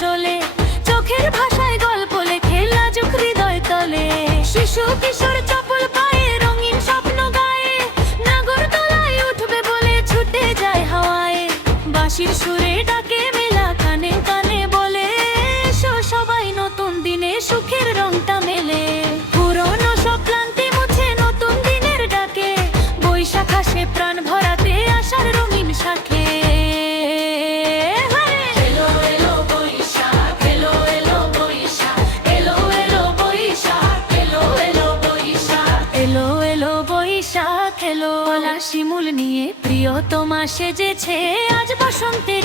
চলে, চোখের ভাষায় গল্প লেখে লাজুক হৃদয় তলে। শিশু কিশোর চপল পায়ে রঙিন স্বপ্ন গায়ে, নাগরদোলায় উঠবে বলে ছুটে যায় হাওয়ায়। বাঁশির সুরে ডাকে মেলা কানে কানে বলে, এসো সবাই নতুন দিনে সুখের রংটা মেলে। পুরনো সব ক্লান্তি মুছে নতুন দিনের ডাকে, বৈশাখ আসে প্রাণ ভরাতে আশার রঙিন শাখে। এলো এলো বৈশাখ, এলো এলো বৈশাখ, এলো এলো বৈশাখ, এলো এলো বৈশাখ, এলো এলো বৈশাখ এলো। পলাশি শিমুল নিয়ে প্রিয়তমা সেজেছে আজ বসন্তের